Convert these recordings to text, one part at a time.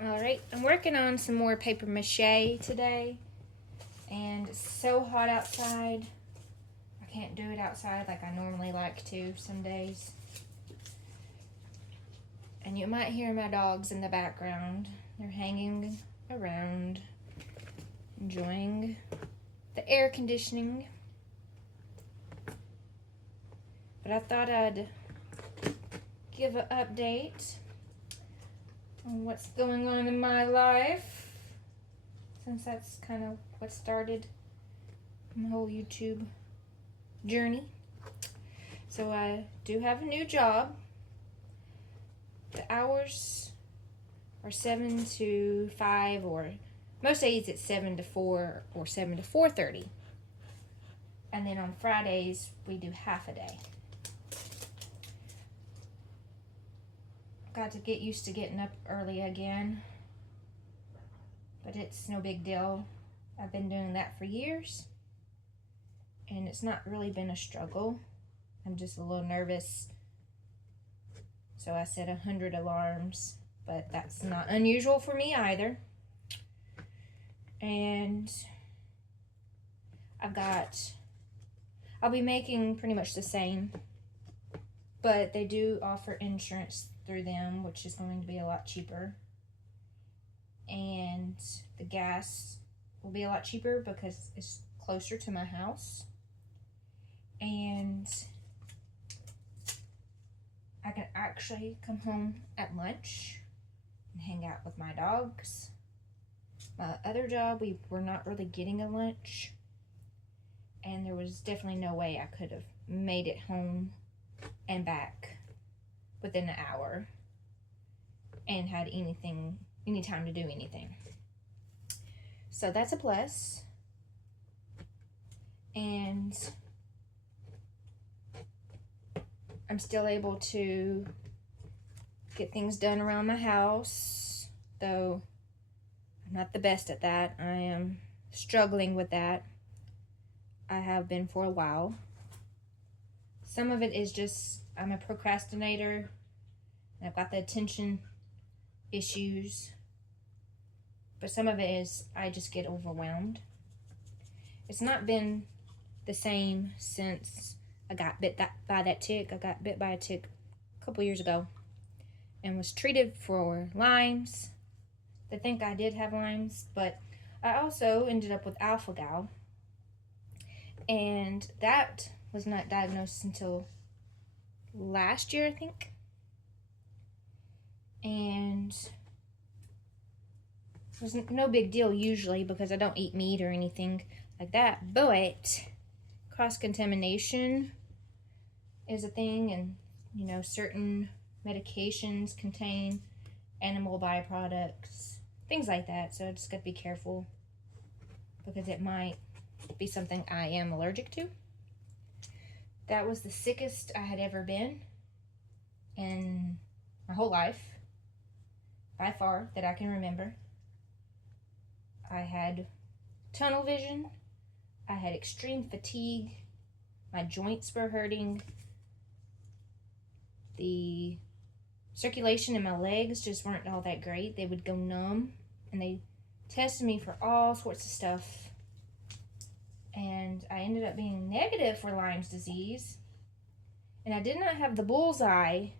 Alright, I'm working on some more paper mache today, and it's so hot outside. I can't do it outside like I normally like to some days. And you might hear my dogs in the background. They're hanging around, enjoying the air conditioning. But I thought I'd give an update on what's going on in my life, since that's kind of what started my whole YouTube journey. So I do have a new job. The hours are 7 to 5, or most days it's 7 to 4 or 7 to 4:30. And then on Fridays we do half a day. Got to get used to getting up early again, but it's no big deal. I've been doing that for years, and it's not really been a struggle. I'm just a little nervous, so I set 100 alarms, but that's not unusual for me either. And I'll be making pretty much the same, but they do offer insurance through them, which is going to be a lot cheaper. And the gas will be a lot cheaper because it's closer to my house. And I can actually come home at lunch and hang out with my dogs. My other job, we were not really getting a lunch, and there was definitely no way I could have made it home and back within an hour and had any time to do anything. So that's a plus. And I'm still able to get things done around my house, though I'm not the best at that. I am struggling with that. I have been for a while. Some of it is just I'm a procrastinator, and I've got the attention issues, but some of it is I just get overwhelmed. It's not been the same since I got bit by that tick. I got bit by a tick a couple years ago and was treated for Lyme's. They think I did have Lyme's, but I also ended up with alpha-gal, and that was not diagnosed until last year, I think. And it was no big deal usually because I don't eat meat or anything like that, but cross-contamination is a thing, and certain medications contain animal byproducts, things like that. So I just gotta be careful because it might be something I am allergic to. That was the sickest I had ever been in my whole life, by far, that I can remember. I had tunnel vision. I had extreme fatigue. My joints were hurting. The circulation in my legs just weren't all that great. They would go numb, and they tested me for all sorts of stuff. And I ended up being negative for Lyme's disease. And I did not have the bullseye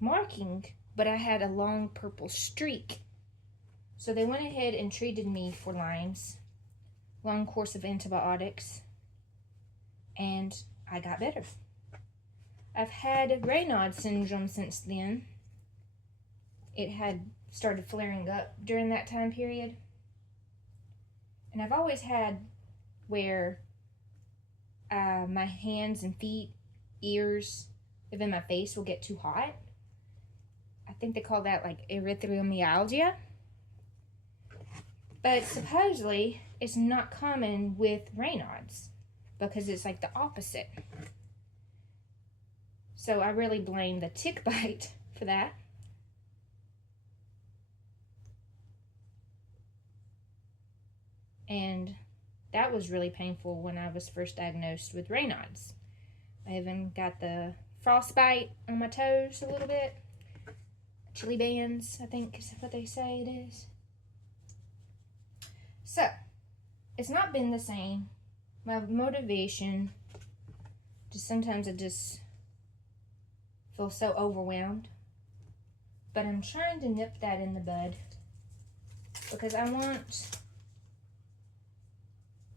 marking, but I had a long purple streak. So they went ahead and treated me for Lyme's, long course of antibiotics, and I got better. I've had Raynaud syndrome since then. It had started flaring up during that time period. And I've always had where my hands and feet, ears, even my face will get too hot. I think they call that like erythromyalgia. But supposedly it's not common with Raynaud's because it's like the opposite. So I really blame the tick bite for that. And that was really painful when I was first diagnosed with Raynaud's. I even got the frostbite on my toes a little bit. chili bands, I think is what they say it is. So, it's not been the same. My motivation, sometimes I just feel so overwhelmed. But I'm trying to nip that in the bud because I want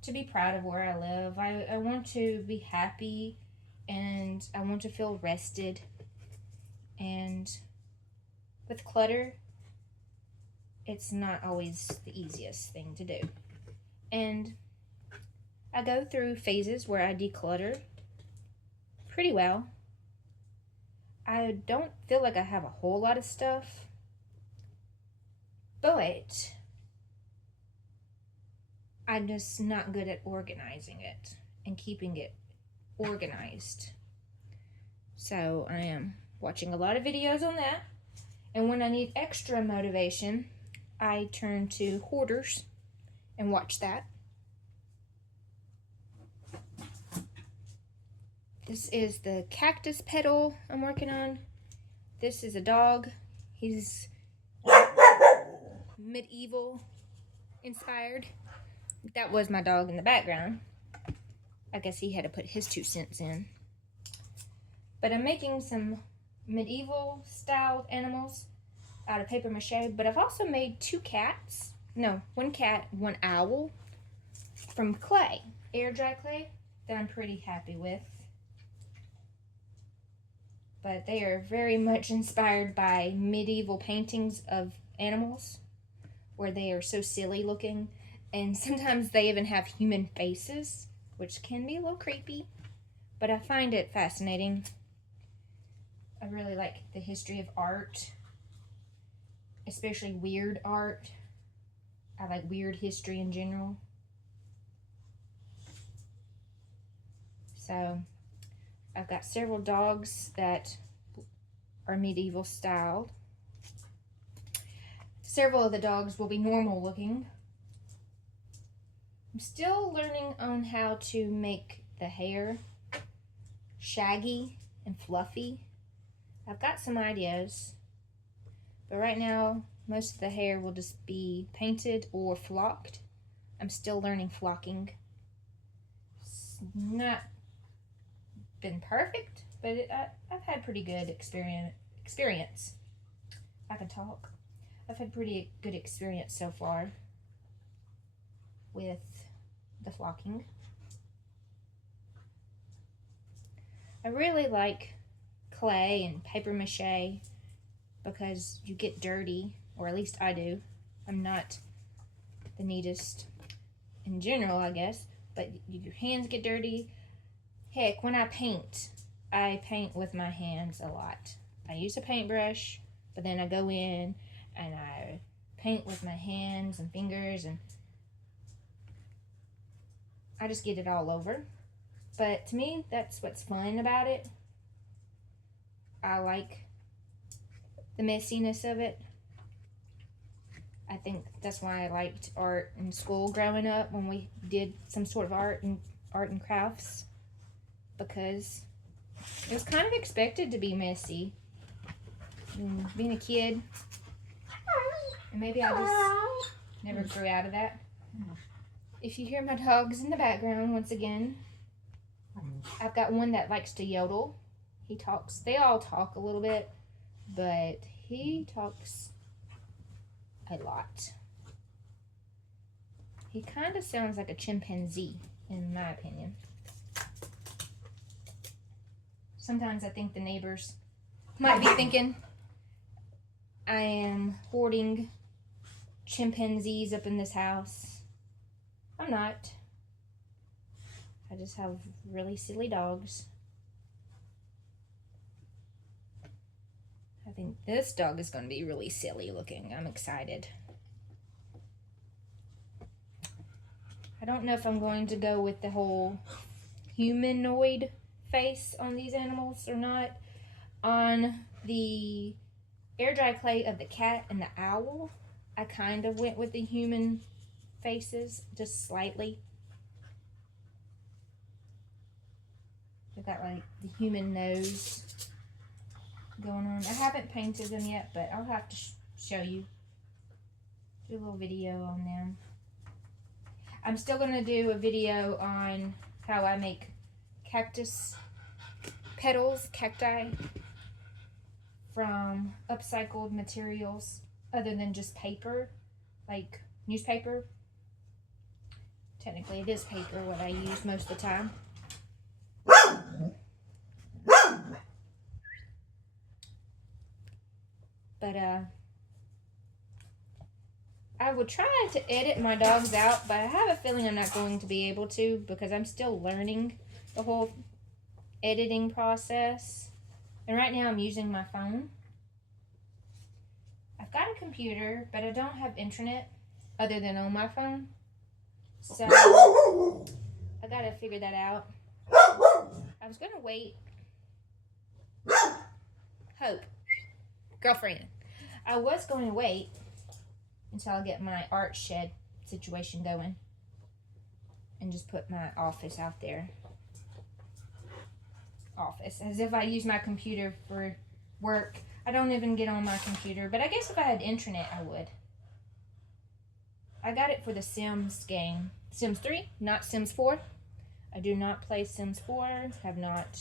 to be proud of where I live. I want to be happy and I want to feel rested. And with clutter, it's not always the easiest thing to do. And I go through phases where I declutter pretty well. I don't feel like I have a whole lot of stuff, but I'm just not good at organizing it and keeping it organized. So I am watching a lot of videos on that. And when I need extra motivation, I turn to Hoarders and watch that. This is the cactus petal I'm working on. This is a dog. He's medieval inspired. That was my dog in the background. I guess he had to put his 2 cents in. But I'm making some medieval styled animals out of paper mache, but I've also made 2 cats. No, 1 cat, 1 owl from clay, air dry clay, that I'm pretty happy with. But they are very much inspired by medieval paintings of animals where they are so silly looking, and sometimes they even have human faces, which can be a little creepy, but I find it fascinating. I really like the history of art, especially weird art. I like weird history in general. So I've got several dogs that are medieval styled. Several of the dogs will be normal looking. I'm still learning on how to make the hair shaggy and fluffy. I've got some ideas, but right now most of the hair will just be painted or flocked. I'm still learning flocking. It's not been perfect, but I've had pretty good experience. I can talk. I've had pretty good experience so far with the flocking. I really like clay and paper mache because you get dirty, or at least I do. I'm not the neatest in general, I guess, but your hands get dirty. Heck, when I paint with my hands a lot. I use a paintbrush, but then I go in and I paint with my hands and fingers, and I just get it all over. But to me, that's what's fun about it. I like the messiness of it. I think that's why I liked art in school growing up when we did some sort of art and crafts, because it was kind of expected to be messy. And being a kid, and maybe I just never grew out of that. If you hear my dogs in the background, once again, I've got one that likes to yodel. He talks. They all talk a little bit, but he talks a lot. He kind of sounds like a chimpanzee, in my opinion. Sometimes I think the neighbors might be thinking I am hoarding chimpanzees up in this house. I'm not. I just have really silly dogs. I think this dog is going to be really silly looking. I'm excited. I don't know if I'm going to go with the whole humanoid face on these animals or not. On the air dry clay of the cat and the owl, I kind of went with the human faces, just slightly. They've got like the human nose, going on. I haven't painted them yet, but I'll have to show you. Do a little video on them. I'm still going to do a video on how I make cactus petals, cacti, from upcycled materials other than just paper, like newspaper. Technically it is paper, what I use most of the time. But I would try to edit my dogs out, but I have a feeling I'm not going to be able to because I'm still learning the whole editing process. And right now I'm using my phone. I've got a computer, but I don't have internet other than on my phone. So I gotta figure that out. I was gonna wait. Hope. Girlfriend. I was going to wait until I get my art shed situation going and just put my office out there. Office. As if I use my computer for work. I don't even get on my computer, but I guess if I had internet, I would. I got it for the Sims game. Sims 3, not Sims 4. I do not play Sims 4. Have not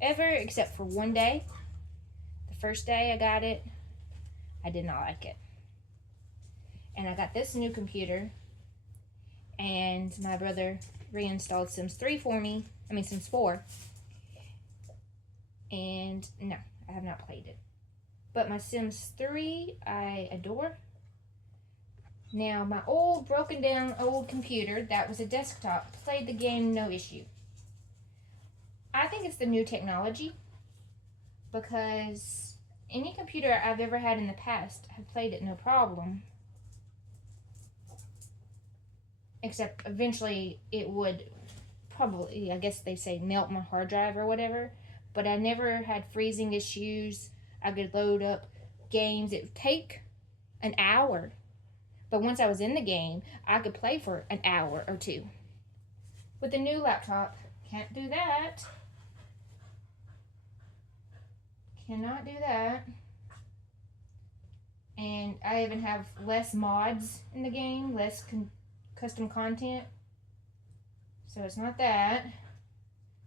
ever, except for one day. The first day I got it, I did not like it. And I got this new computer, and my brother reinstalled Sims 3 for me. I mean Sims 4. And no, I have not played it. But my Sims 3, I adore. Now, my old, broken down old computer, that was a desktop, played the game no issue. I think it's the new technology, because any computer I've ever had in the past have played it no problem. Except eventually it would probably, I guess they say, melt my hard drive or whatever. But I never had freezing issues. I could load up games. It would take an hour. But once I was in the game, I could play for an hour or two. With the new laptop, can't do that. Cannot do that. And I even have less mods in the game, less custom content. So it's not that.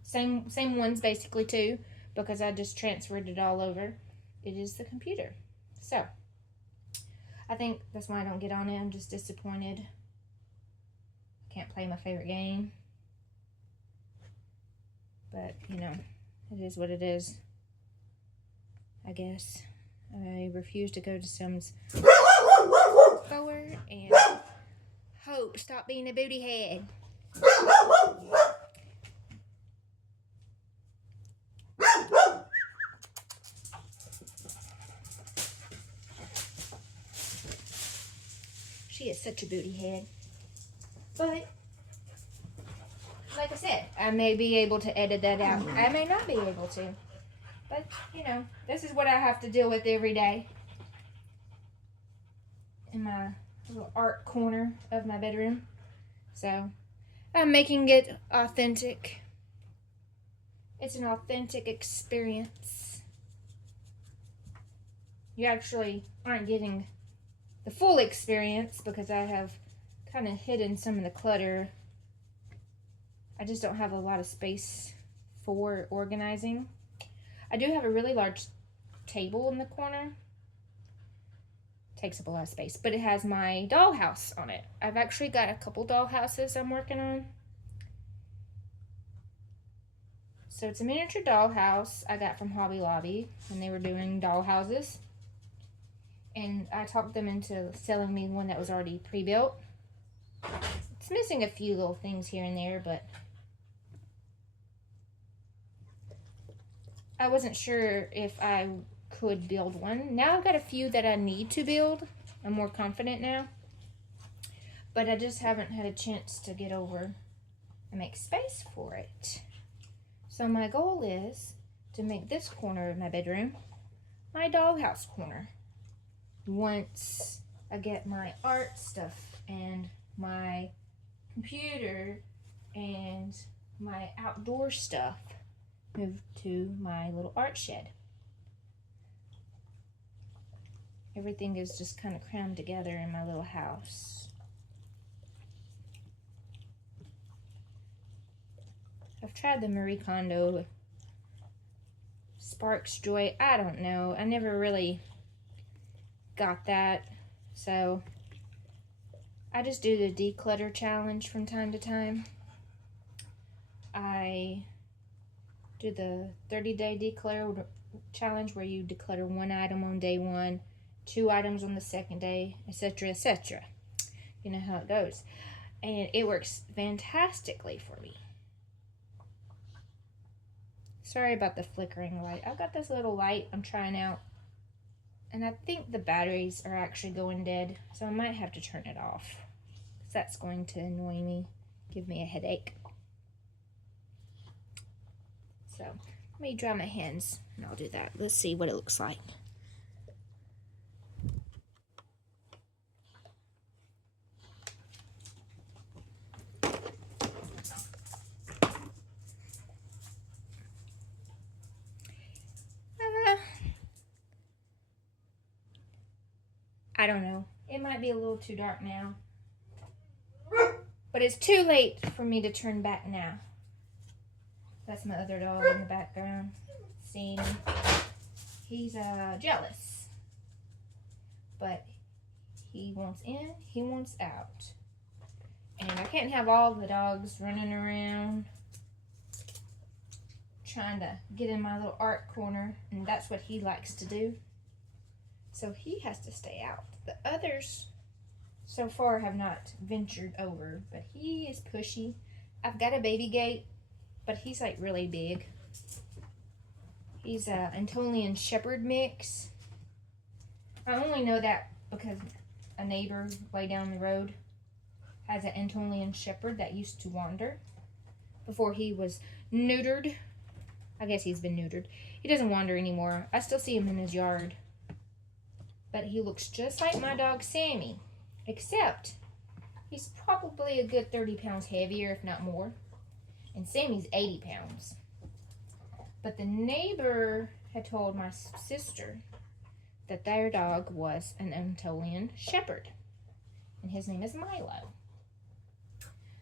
Same ones basically too, because I just transferred it all over. It is the computer. So I think that's why I don't get on it. I'm just disappointed. I can't play my favorite game. But, you know, it is what it is. I guess. I refuse to go to Sims 4 and Hope, stop being a booty head. She is such a booty head. But, like I said, I may be able to edit that out. I may not be able to. But, you know, this is what I have to deal with every day. In my little art corner of my bedroom. So, I'm making it authentic. It's an authentic experience. You actually aren't getting the full experience because I have kind of hidden some of the clutter. I just don't have a lot of space for organizing. I do have a really large table in the corner. Takes up a lot of space, but it has my dollhouse on it. I've actually got a couple dollhouses I'm working on. So it's a miniature dollhouse I got from Hobby Lobby when they were doing dollhouses. And I talked them into selling me one that was already pre-built. It's missing a few little things here and there, but I wasn't sure if I could build one. Now I've got a few that I need to build. I'm more confident now. But I just haven't had a chance to get over and make space for it. So my goal is to make this corner of my bedroom my dollhouse corner. Once I get my art stuff and my computer and my outdoor stuff moved to my little art shed. Everything is just kind of crammed together in my little house. I've tried the Marie Kondo Sparks Joy. I don't know. I never really got that. So I just do the declutter challenge from time to time. I do the 30-day declutter challenge where you declutter 1 item on day 1, 2 items on the 2nd day, etc., etc. You know how it goes. And it works fantastically for me. Sorry about the flickering light. I've got this little light I'm trying out, and I think the batteries are actually going dead, so I might have to turn it off, because that's going to annoy me, give me a headache. So let me dry my hands, and I'll do that. Let's see what it looks like. I don't know. It might be a little too dark now. But it's too late for me to turn back now. That's my other dog in the background. See him? He's jealous. But he wants in, he wants out. And I can't have all the dogs running around trying to get in my little art corner. And that's what he likes to do. So he has to stay out. The others so far have not ventured over, but he is pushy. I've got a baby gate, but he's like really big. He's a Anatolian Shepherd mix. I only know that because a neighbor way down the road has an Anatolian Shepherd that used to wander before he was neutered. I guess he's been neutered. He doesn't wander anymore. I still see him in his yard. But he looks just like my dog Sammy, except he's probably a good 30 pounds heavier, if not more. And Sammy's 80 pounds. But the neighbor had told my sister that their dog was an Anatolian Shepherd. And his name is Milo.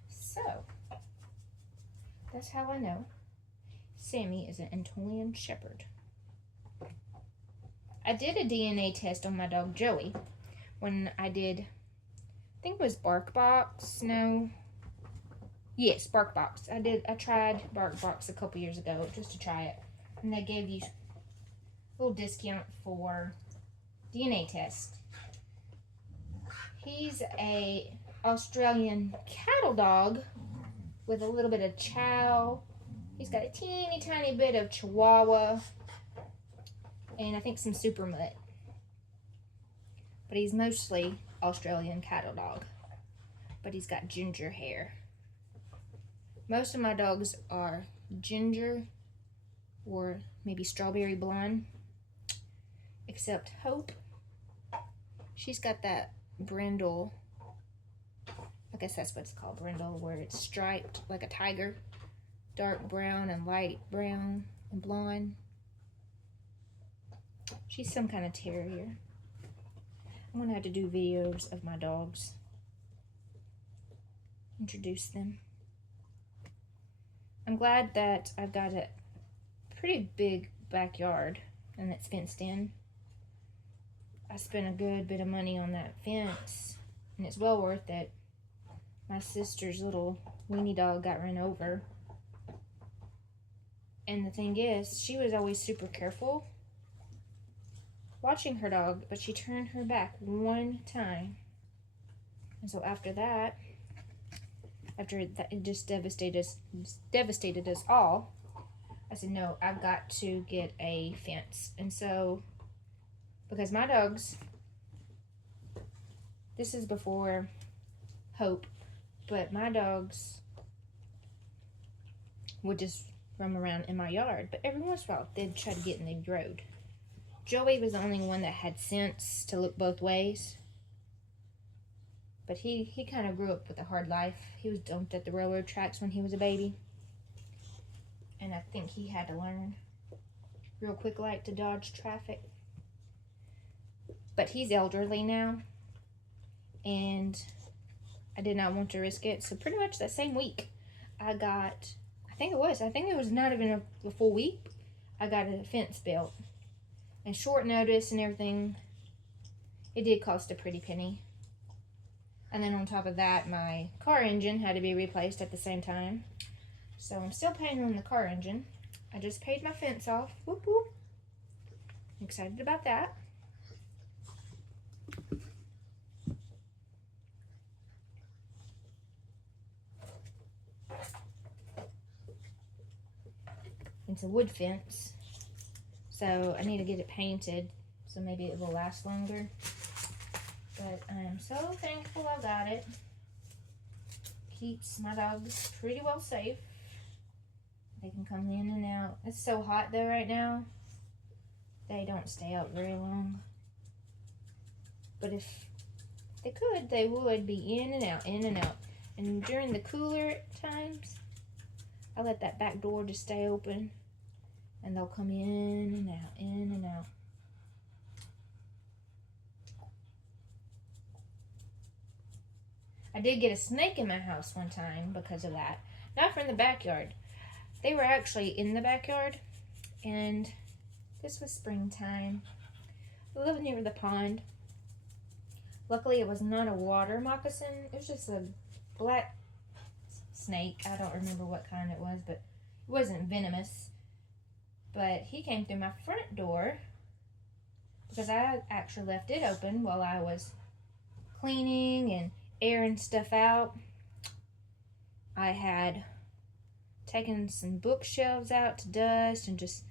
So, that's how I know Sammy is an Anatolian Shepherd. I did a DNA test on my dog Joey when I did, I think it was BarkBox. No. Yes, BarkBox. I tried BarkBox a couple years ago just to try it. And they gave you a little discount for DNA test. He's a Australian cattle dog with a little bit of chow. He's got a teeny tiny bit of Chihuahua. And I think some super mutt. But he's mostly Australian cattle dog. But he's got ginger hair. Most of my dogs are ginger or maybe strawberry blonde. Except Hope. She's got that brindle. I guess that's what it's called, brindle, where it's striped like a tiger. Dark brown and light brown and blonde. She's some kind of terrier. I'm going to have to do videos of my dogs. Introduce them. I'm glad that I've got a pretty big backyard and it's fenced in. I spent a good bit of money on that fence and it's well worth it. My sister's little weenie dog got run over. And the thing is, she was always super careful watching her dog, but she turned her back one time. And so after that, it just devastated us all, I said, no, I've got to get a fence. And so, because my dogs, this is before Hope, but my dogs would just roam around in my yard. But every once in a while, they'd try to get in the road. Joey was the only one that had sense to look both ways. But he kind of grew up with a hard life. He was dumped at the railroad tracks when he was a baby. And I think he had to learn real quick like to dodge traffic. But he's elderly now, and I did not want to risk it. So pretty much that same week, I think it was not even a full week, I got a fence built. And short notice and everything, it did cost a pretty penny. And then on top of that, my car engine had to be replaced at the same time. So I'm still paying on the car engine. I just paid my fence off. Whoop whoop. I'm excited about that. It's a wood fence, so I need to get it painted so maybe it will last longer. But I am so thankful I got it. Keeps my dogs pretty well safe. They can come in and out. It's so hot though right now. They don't stay out very long. But if they could, they would be in and out, in and out. And during the cooler times, I let that back door just stay open. And they'll come in and out, in and out. I did get a snake in my house one time because of that. Not from the backyard. They were actually in the backyard. And this was springtime. I live near the pond. Luckily, it was not a water moccasin. It was just a black snake. I don't remember what kind it was, but it wasn't venomous. But he came through my front door because I actually left it open while I was cleaning and airing stuff out. I had taken some bookshelves out to dust, and just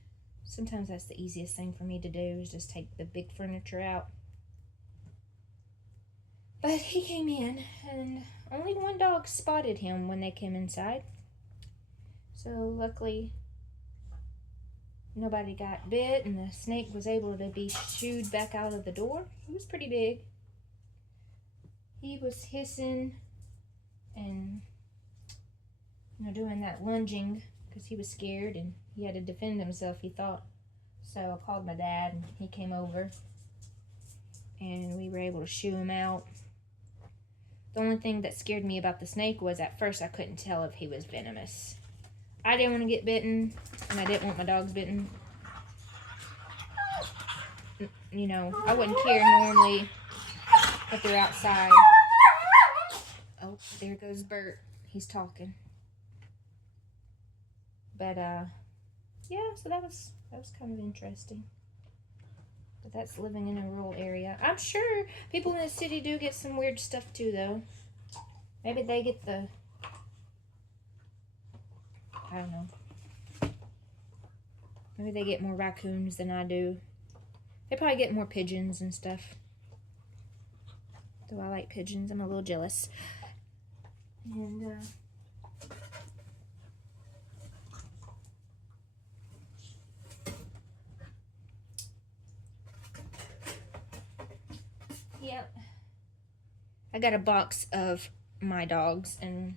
sometimes that's the easiest thing for me to do is just take the big furniture out. But he came in, and only one dog spotted him when they came inside. So luckily nobody got bit, and the snake was able to be shooed back out of the door. He was pretty big. He was hissing and, doing that lunging because he was scared and he had to defend himself, he thought. So I called my dad, and he came over, and we were able to shoo him out. The only thing that scared me about the snake was at first I couldn't tell if he was venomous. I didn't want to get bitten, and I didn't want my dogs bitten. I wouldn't care normally if they're outside. Oh, there goes Bert. He's talking. But, yeah, so that was kind of interesting. But that's living in a rural area. I'm sure people in the city do get some weird stuff too, though. Maybe they get I don't know. Maybe they get more raccoons than I do. They probably get more pigeons and stuff. Though I like pigeons, I'm a little jealous. And, yep. I got a box of my dogs, and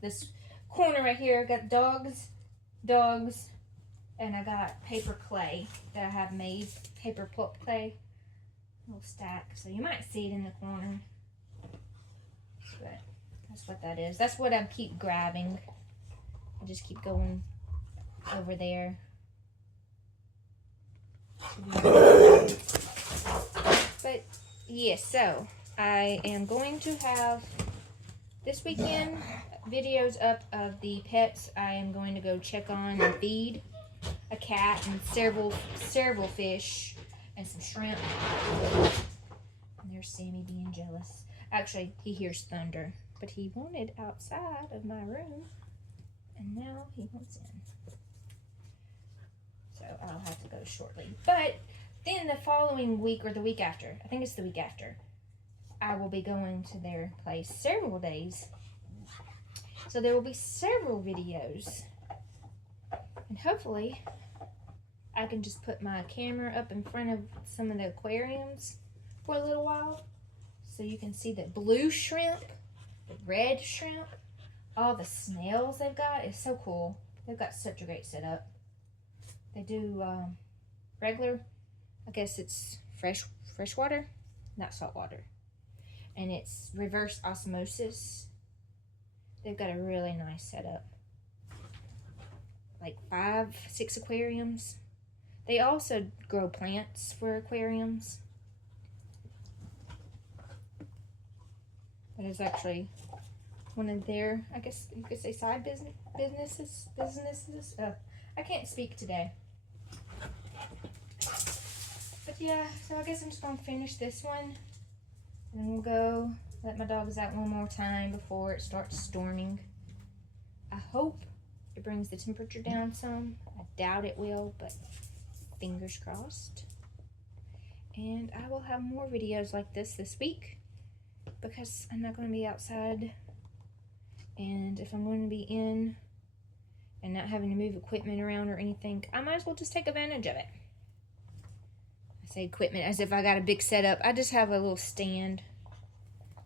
this corner right here, I've got dogs, and I got paper clay that I have made, paper pulp clay, little stack, so you might see it in the corner, but that's what that is. That's what I keep grabbing. I just keep going over there. But yes, so I am going to have this weekend videos up of the pets I am going to go check on and feed. A cat and several fish and some shrimp. And there's Sammy being jealous. Actually, he hears thunder, but he wanted outside of my room, and now he wants in. So I'll have to go shortly. But then the following week, or the week after, I think it's the week after, I will be going to their place several days. So there will be several videos. And hopefully I can just put my camera up in front of some of the aquariums for a little while, so you can see the blue shrimp, the red shrimp, all the snails they've got. It's so cool. They've got such a great setup. They do regular, I guess it's fresh fresh water, not salt water. And it's reverse osmosis. They've got a really nice setup. Like 5, 6 aquariums. They also grow plants for aquariums. That is actually one of their, I guess you could say, side businesses. I can't speak today. But yeah, so I guess I'm just going to finish this one. And we'll go let my dogs out one more time before it starts storming. I hope it brings the temperature down some. I doubt it will, but fingers crossed. And I will have more videos like this week because I'm not going to be outside. And if I'm going to be in and not having to move equipment around or anything, I might as well just take advantage of it. I say equipment as if I got a big setup. I just have a little stand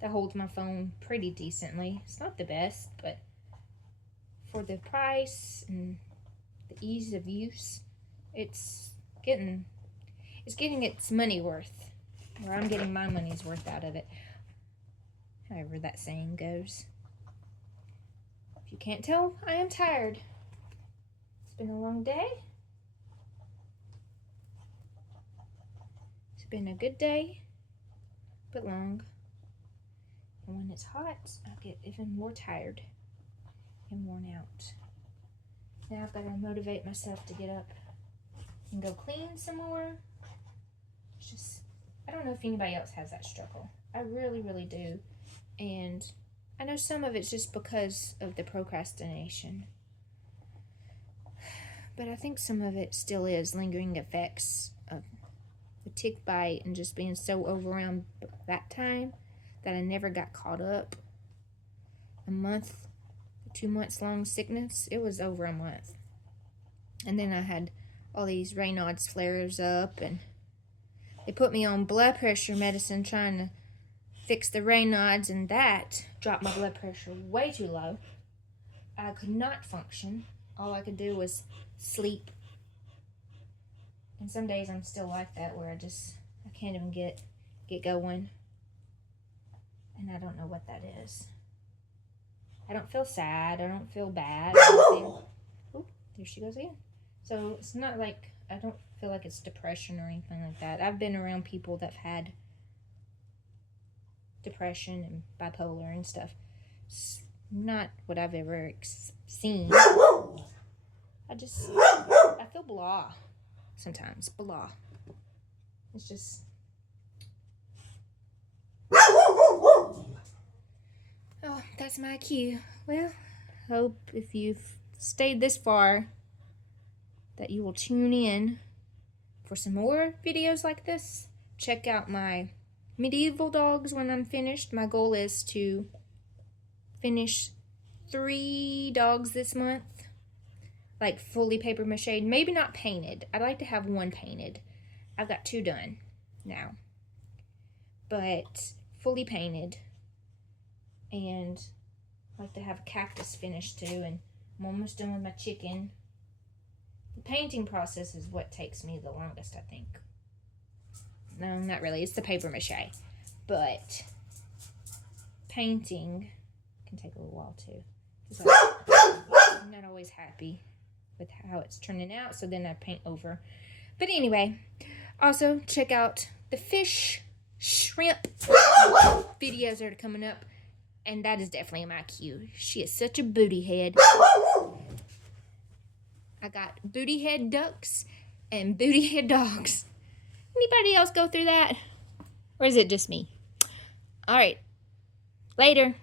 that holds my phone pretty decently. It's not the best, but for the price and the ease of use, it's getting its money worth. Or I'm getting my money's worth out of it. However that saying goes. If you can't tell, I am tired. It's been a long day. It's been a good day, but long. And when it's hot, I get even more tired and worn out. Now I've got to motivate myself to get up and go clean some more. It's just, I don't know if anybody else has that struggle. I really, really do. And I know some of it's just because of the procrastination. But I think some of it still is lingering effects of the tick bite and just being so overwhelmed that time that I never got caught up. A month, 2 months long sickness. It was over a month. And then I had all these Raynaud's flares up, and they put me on blood pressure medicine trying to fix the Raynaud's, and that dropped my blood pressure way too low. I could not function. All I could do was sleep. And some days I'm still like that, where I can't even get going. And I don't know what that is. I don't feel sad. I don't feel bad. Oh, there she goes again. So it's not like, I don't feel like it's depression or anything like that. I've been around people that have had depression and bipolar and stuff. It's not what I've ever seen. I feel blah sometimes. Blah. It's just... Oh, that's my cue. Well, hope if you've stayed this far that you will tune in for some more videos like this. Check out my medieval dogs when I'm finished. My goal is to finish 3 dogs this month. Like fully paper mache. Maybe not painted. I'd like to have 1 painted. I've got 2 done now. But fully painted. And I like to have a cactus finished too. And I'm almost done with my chicken. The painting process is what takes me the longest, I think. No, not really. It's the paper mache. But painting can take a little while too. I'm not always happy with how it's turning out, so then I paint over. But anyway, also check out the fish, shrimp videos that are coming up. And that is definitely my cue. She is such a booty head. I got booty head ducks and booty head dogs. Anybody else go through that? Or is it just me? All right. Later.